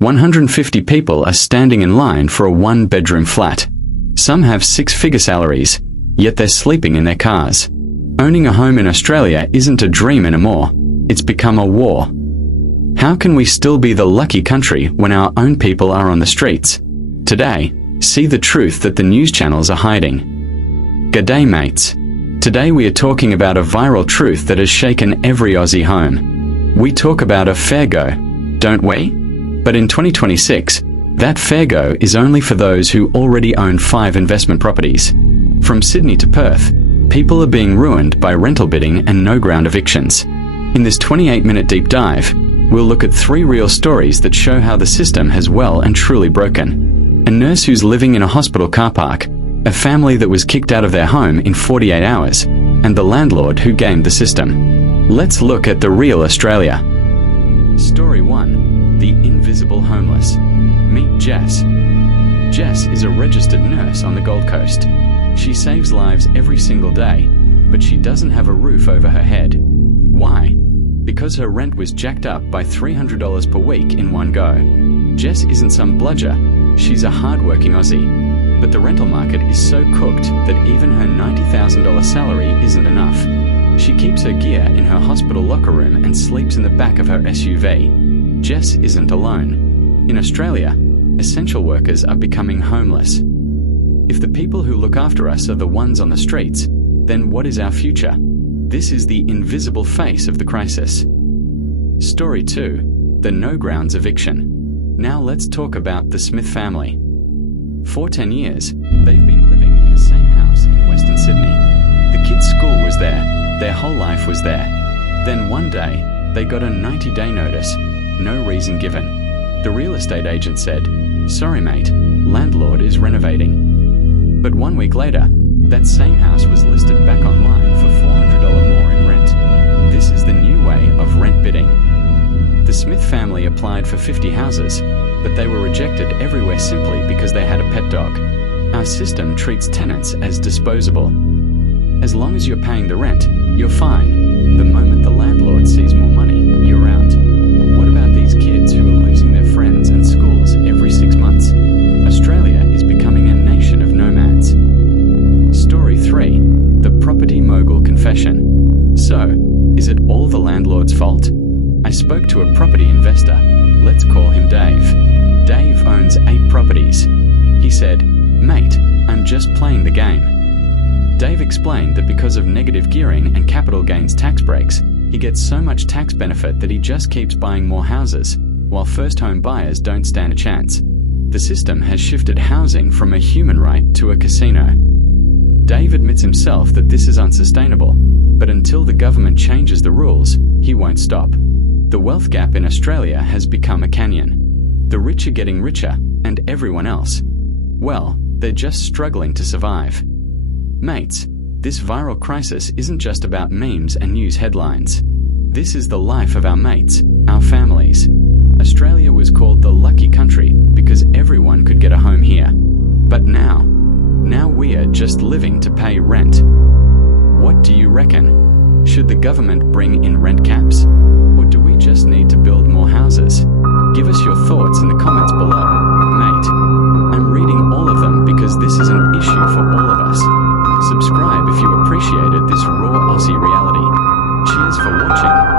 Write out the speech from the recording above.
150 people are standing in line for a one-bedroom flat. Some have six-figure salaries, yet they're sleeping in their cars. Owning a home in Australia isn't a dream anymore. It's become a war. How can we still be the lucky country when our own people are on the streets? Today, see the truth that the news channels are hiding. G'day mates. Today we are talking about a viral truth that has shaken every Aussie home. We talk about a fair go, don't we? But in 2026, that fair go is only for those who already own 5 investment properties. From Sydney to Perth, people are being ruined by rental bidding and no-ground evictions. In this 28-minute deep dive, we'll look at 3 real stories that show how the system has well and truly broken. A nurse who's living in a hospital car park, a family that was kicked out of their home in 48 hours, and the landlord who gamed the system. Let's look at the real Australia. Story 1. The Invisible Homeless. Meet Jess. Jess is a registered nurse on the Gold Coast. She saves lives every single day, but she doesn't have a roof over her head. Why? Because her rent was jacked up by $300 per week in one go. Jess isn't some bludger, she's a hard-working Aussie. But the rental market is so cooked that even her $90,000 salary isn't enough. She keeps her gear in her hospital locker room and sleeps in the back of her SUV. Jess isn't alone. In Australia, essential workers are becoming homeless. If the people who look after us are the ones on the streets, then what is our future? This is the invisible face of the crisis. Story 2. The No Grounds Eviction. Now let's talk about the Smith family. For 10 years, they've been living in the same house in Western Sydney. The kids' school was there, their whole life was there. Then one day, they got a 90-day notice, no reason given. The real estate agent said, "Sorry mate, landlord is renovating." But 1 week later, that same house was listed back online for $400 more in rent. This is the new way of rent bidding. The Smith family applied for 50 houses, but they were rejected everywhere simply because they had a pet dog. Our system treats tenants as disposable. As long as you're paying the rent, you're fine. The moment the landlord sees more money, you're out. What about these kids who are losing their friends and schools every 6 months? Australia is becoming a nation of nomads. Story 3. The Property Mogul Confession. So, is it all the landlord's fault? I spoke to a property investor. Let's call him Dave. Dave owns 8 properties. He said, "Mate, I'm just playing the game." Dave explained that because of negative gearing and capital gains tax breaks, he gets so much tax benefit that he just keeps buying more houses, while first home buyers don't stand a chance. The system has shifted housing from a human right to a casino. Dave admits himself that this is unsustainable, but until the government changes the rules, he won't stop. The wealth gap in Australia has become a canyon. The rich are getting richer, and everyone else, well, they're just struggling to survive. Mates, this viral crisis isn't just about memes and news headlines. This is the life of our mates, our families. Australia was called the lucky country because everyone could get a home here. But now we are just living to pay rent. What do you reckon? Should the government bring in rent caps? Or do we just need to build more houses? Give us your thoughts in the comments below, mate. I'm reading all of them because this is an issue for all of us. Subscribe if you appreciated this raw Aussie reality. Cheers for watching.